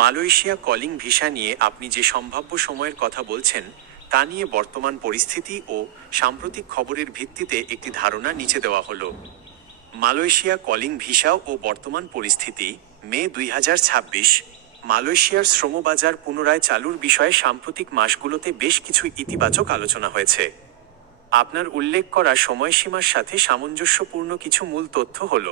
Malaysia calling visa নিয়ে আপনি যে সম্ভাব্য সময়ের কথা বলছেন তা নিয়ে বর্তমান পরিস্থিতি ও সাম্প্রতিক খবরের ভিত্তিতে একটি ধারণা নিচে দেওয়া হলো। মালয়েশিয়া কলিং ভিসা ও বর্তমান পরিস্থিতি। মে 2026। মালয়েশিয়ার শ্রমবাজার পুনরায় চালুর বিষয়ে সাম্প্রতিক মাসগুলোতে বেশ কিছু ইতিবাচক আলোচনা হয়েছে। আপনার উল্লেখ করা সময়সীমার সাথে সামঞ্জস্যপূর্ণ কিছু মূল তথ্য হল: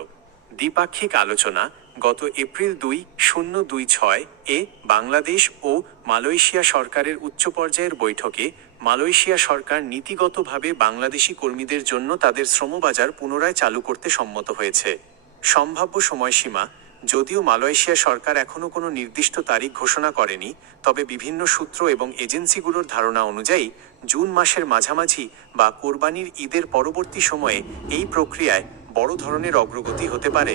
দ্বিপাক্ষিক আলোচনা গত এপ্রিল 2026 এ বাংলাদেশ ও মালয়েশিয়া সরকারের উচ্চ পর্যায়ের বৈঠকে মালয়েশিয়া সরকার নীতিগতভাবে বাংলাদেশি কর্মীদের জন্য তাদের শ্রমবাজার পুনরায় চালু করতে সম্মত হয়েছে। সম্ভাব্য সময়সীমা: যদিও মালয়েশিয়া সরকার এখনও কোনো নির্দিষ্ট তারিখ ঘোষণা করেনি, তবে বিভিন্ন সূত্র এবং এজেন্সিগুলোর ধারণা অনুযায়ী জুন মাসের মাঝামাঝি বা কোরবানির ঈদের পরবর্তী সময়ে এই প্রক্রিয়ায় বড় ধরনের অগ্রগতি হতে পারে।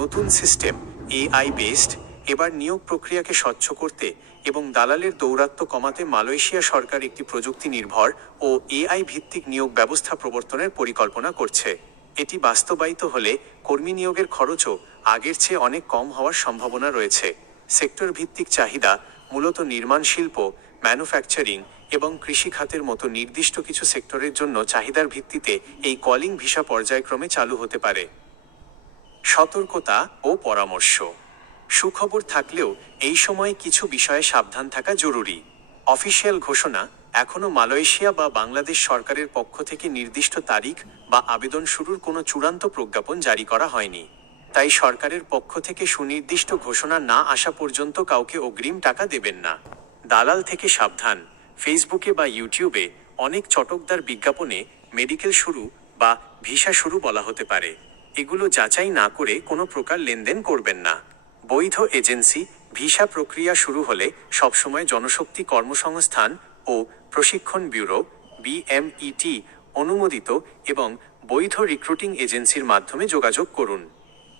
নতুন সিস্টেম এআই বেসড। এবার নিয়োগ প্রক্রিয়াকে স্বচ্ছ করতে এবং দালালের দৌরাত্ম্য কমাতে মালয়েশিয়া সরকার একটি প্রযুক্তি নির্ভর ও এআই ভিত্তিক নিয়োগ ব্যবস্থা প্রবর্তনের পরিকল্পনা করছে। এটি বাস্তবায়িত হলে কর্মী নিয়োগের খরচও আগের চেয়ে অনেক কম হওয়ার সম্ভাবনা রয়েছে। সেক্টর ভিত্তিক চাহিদা: মূলত নির্মাণ শিল্প, ম্যানুফ্যাকচারিং এবং কৃষি খাতের মতো নির্দিষ্ট কিছু সেক্টরের জন্য চাহিদার ভিত্তিতে এই কলিং ভিসা পর্যায়ক্রমে চালু হতে পারে। সতর্কতা ও পরামর্শ: সুখবর থাকলেও এই সময়ে কিছু বিষয়ে সাবধান থাকা জরুরি। অফিসিয়াল ঘোষণা: এখনও মালয়েশিয়া বা বাংলাদেশ সরকারের পক্ষ থেকে নির্দিষ্ট তারিখ বা আবেদন শুরুর কোনো চূড়ান্ত প্রজ্ঞাপন জারি করা হয়নি। তাই সরকারের পক্ষ থেকে সুনির্দিষ্ট ঘোষণা না আসা পর্যন্ত কাউকে অগ্রিম টাকা দেবেন না। দালাল থেকে সাবধান: ফেসবুকে বা ইউটিউবে অনেক চটকদার বিজ্ঞাপনে মেডিকেল শুরু বা ভিসা শুরু বলা হতে পারে। এগুলো যাচাই না করে কোনো প্রকার লেনদেন করবেন না। বৈধ এজেন্সি: ভিসা প্রক্রিয়া শুরু হলে সবসময় জনশক্তি কর্মসংস্থান ও প্রশিক্ষণ ব্যুরো বিএমইটি অনুমোদিত এবং বৈধ রিক্রুটিং এজেন্সির মাধ্যমে যোগাযোগ করুন।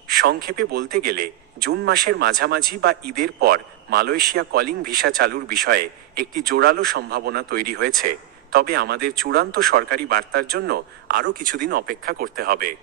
সংক্ষেপে বলতে গেলে, জুন মাসের মাঝামাঝি বা ঈদের পর মালয়েশিয়া কলিং ভিসা চালুর বিষয়ে একটি জোরালো সম্ভাবনা তৈরি হয়েছে, তবে আমাদের চূড়ান্ত সরকারি বার্তার জন্য আরও কিছুদিন অপেক্ষা করতে হবে।